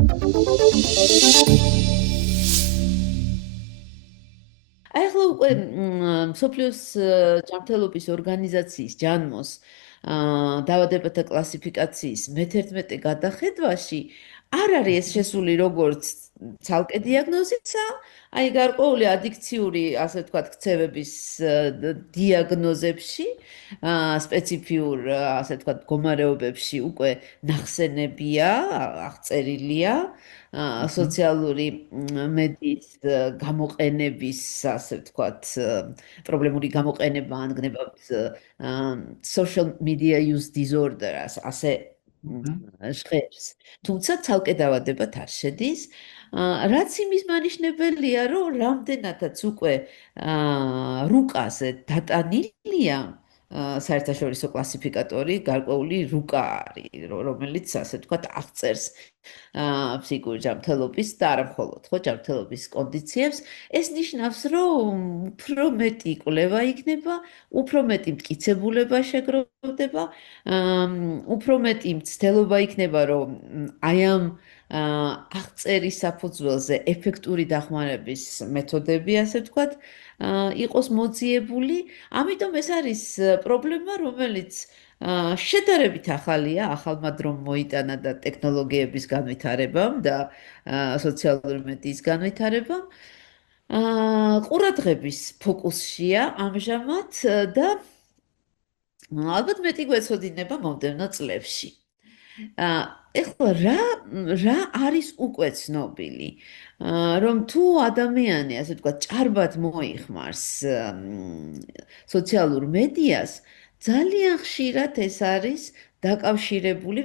აი ახლა უკვე მსოფლიოს ჯანმრთელობის ორგანიზაციის ჯანმოს დაავადებათა კლასიფიკაციის მე-11 გადახედვაში არ არის ეს შესული როგორც ცალკე დიაგნოზისა, აი გარკვეული ადიქციური, ასე ვთქვათ, ქცევების დიაგნოზებში, სპეციფიურ, ასე ვთქვათ, მდგომარეობებში უკვე ნახსენებია, აღწერილია. სოციალური მედიის გამოყენების, ასე ვთქვათ, პრობლემური გამოყენება ანგნებავს social media use disorder, ასე ჟღერს. თუმცა ცალკე დაავადებად არ შედის. რაც იმის მანიშნებელია, რომ რამდენადაც უკვე რუკაზე დატანილია საერთაშორისო კლასიფიკატორი, გარკვეული რუკა არის, რომელიც, ასე ვთქვათ, აღწერს ფსიქიკური ჯანმრთელობის და არა მხოლოდ ხო ჯანმრთელობის კონდიციებს. ეს ნიშნავს, რომ უფრო მეტი კვლევა იქნება, უფრო მეტი მტკიცებულება შეგროვდება, უფრო მეტი მცდელობა იქნება, რომ აი ამ აღწერის საფუძველზე ეფექტური დახმარების მეთოდები, ასე ვთქვათ, იყოს მოძიებული. ამიტომ ეს არის პრობლემა, რომელიც შედარებით ახალია, ახალმა დრომ მოიტანა და ტექნოლოგიების განვითარებამ და სოციალური მედიის განვითარებამ. ყურადღების ფოკუსშია ამჟამად და ალბათ მეტი გვეცოდინება მომდევნო წლებში. ეხლა რა არის უკვე ცნობილი? რომ თუ ადამიანი, ასე ვთქვათ, ჭარბად მოიხმარს სოციალურ მედიას, ძალიან ხშირად ეს არის დაკავშირებული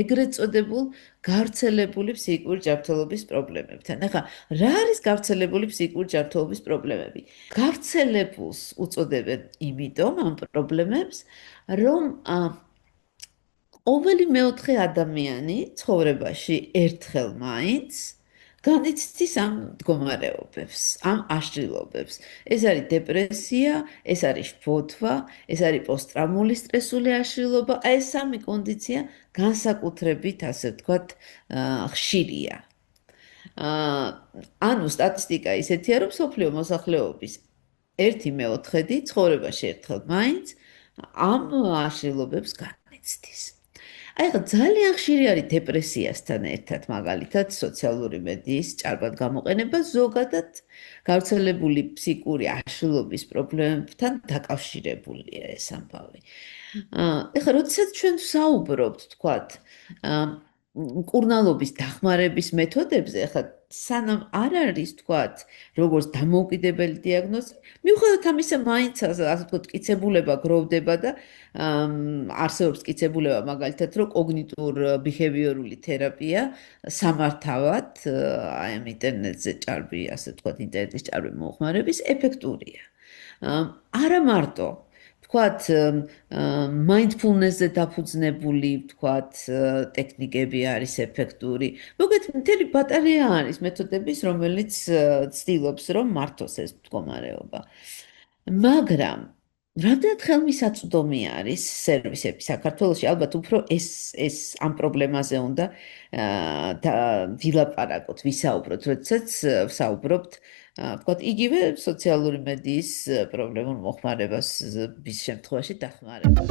ეგრეთ წოდებულ გავრცელებული ფსიქიკური ჯანმრთელობის პრობლემებთან. ახლა რა არის გავრცელებული ფსიქიკური ჯანმრთელობის პრობლემები? გავრცელებულს უწოდებენ იმიტომ ამ პრობლემებს, რომ ყოველი მეოთხე ადამიანი ცხოვრებაში ერთხელ მაინც განიცდის ამ მდგომარეობებს, ამ აშლილობებს. ეს არის დეპრესია, ეს არის შფოთვა, ეს არის პოსტტრაუმული სტრესული აშლილობა. აი ეს სამი კონდიცია განსაკუთრებით, ასე ვთქვათ, ხშირია. ანუ სტატისტიკა ისეთია, რომ მსოფლიო მოსახლეობის 1/4 ცხოვრებაში ერთხელ მაინც ამ აშლილობებს განიცდის. აი ახლა ძალიან ხშირი არის დეპრესიასთან ერთად, მაგალითად, სოციალური მედიის ჭარბად გამოყენება, ზოგადად გავრცელებული ფსიქიკური აშლილობის პრობლემებთან დაკავშირებულია ეს ამბავი. ახლა როდესაც ჩვენ ვსაუბრობთ, თქვათ, მკურნალობის დახმარების მეთოდებზე, ახლა სანამ არ არის, თქვათ, როგორც დამოუკიდებელი დიაგნოზი, მიუხედავად ამისა, მაინც ასე ვთქვათ, მტკიცებულება გროვდება და არსებობს მტკიცებულება, მაგალითად, რომ კოგნიტურ-ბიჰევიორული თერაპია სამართავად, აი ამ ინტერნეტზე ჭარბი, ასე ვთქვათ, ინტერნეტის ჭარბი მოხმარების ეფექტურია. არა მარტო ვთქვათ, mindfulness-ზე დაფუძნებული, ვთქვათ, ტექნიკები არის ეფექტური. მოგეთ, მთელი ბატარეა არის მეთოდების, რომელიც ცდილობს, რომ მართოს ეს მდგომარეობა. მაგრამ რამდენად ხელმისაწვდომი არის სერვისები საქართველოში, ალბათ უფრო ეს ამ პრობლემაზე უნდა ვილაპარაკოთ, ვისაუბროთ, როდესაც ვსაუბრობთ ვთქვათ, იგივე სოციალური მედიის პრობლემურ მოხმარებას bis შემთხვევაში დახმარებას.